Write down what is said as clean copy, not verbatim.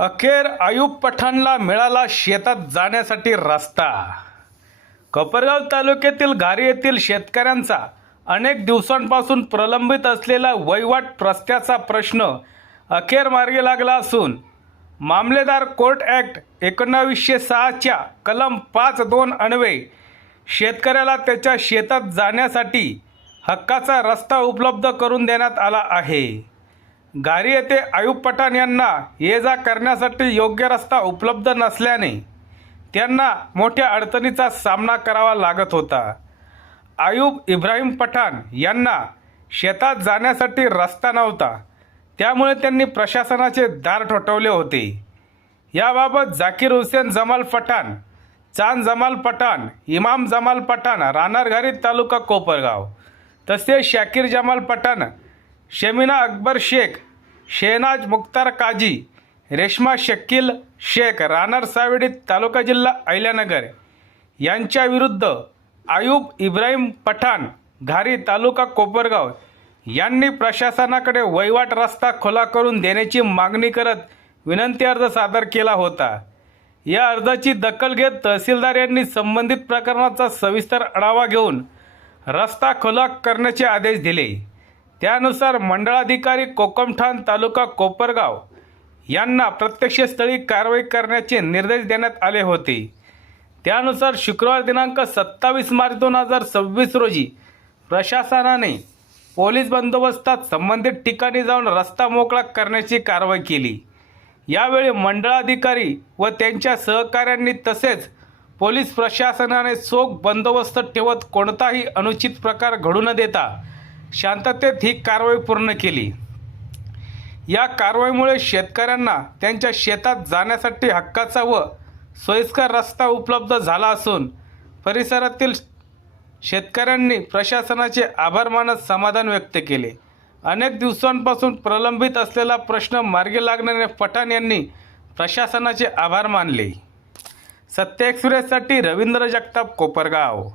अखेर आयुब पठाणला मिळाला शेतात जाण्यासाठी रस्ता. कोपरगाव तालुक्यातील घारी येथील शेतकऱ्यांचा अनेक दिवसांपासून प्रलंबित असलेला वहिवाट रस्त्याचा प्रश्न अखेर मार्गी लागला असून मामलेदार कोर्ट ॲक्ट 1906च्या कलम 5(2) अन्वये शेतकऱ्याला त्याच्या शेतात जाण्यासाठी हक्काचा रस्ता उपलब्ध करून देण्यात आला आहे. घारी येथे आयुब पठाण यांना ये जा करण्यासाठी योग्य रस्ता उपलब्ध नसल्याने त्यांना मोठ्या अडचणीचा सामना करावा लागत होता. आयुब इब्राहिम पठाण यांना शेतात जाण्यासाठी रस्ता नव्हता, त्यामुळे त्यांनी प्रशासनाचे दार ठोठावले होते. याबाबत जाकीर हुसेन जमाल पठाण, चांद जमाल पठाण, इमाम जमाल पठाण, राहणार घारी तालुका कोपरगाव, तसेच शाकीर जमाल पठाण, शमीना अकबर शेख, शेहनाज मुख्तार काजी, रेश्मा शकील शेख, राहणार सावेडी तालुका जिल्हा अहिल्यानगर यांच्या विरुद्ध आयुब इब्राहिम पठाण, घारी तालुका कोपरगाव यांनी प्रशासनाकडे वहिवाट रस्ता खुला करून देण्याची मागणी करत विनंती अर्ज सादर केला होता. या अर्जाची दखल घेत तहसीलदार यांनी संबंधित प्रकरणाचा सविस्तर आढावा घेऊन रस्ता खुला करण्याचे आदेश दिले. त्यानुसार मंडळाधिकारी कोकमठाण तालुका कोपरगाव यांना प्रत्यक्षस्थळी कारवाई करण्याचे निर्देश देण्यात आले होते. त्यानुसार शुक्रवार दिनांक 27 मार्च 2026 रोजी प्रशासनाने पोलीस बंदोबस्तात संबंधित ठिकाणी जाऊन रस्ता मोकळा करण्याची कारवाई केली. यावेळी मंडळाधिकारी व त्यांच्या सहकाऱ्यांनी तसेच पोलीस प्रशासनाने चोख बंदोबस्त ठेवत कोणताही अनुचित प्रकार घडू न देता शांततेत ही कारवाई पूर्ण केली. या कारवाईमुळे शेतकऱ्यांना त्यांच्या शेतात जाण्यासाठी हक्काचा व सोयीस्कर रस्ता उपलब्ध झाला असून परिसरातील शेतकऱ्यांनी प्रशासनाचे आभार मानत समाधान व्यक्त केले. अनेक दिवसांपासून प्रलंबित असलेला प्रश्न मार्गी लागण्याने पठाण यांनी प्रशासनाचे आभार मानले. सत्य एक्सप्रेससाठी रवींद्र जगताप, कोपरगाव.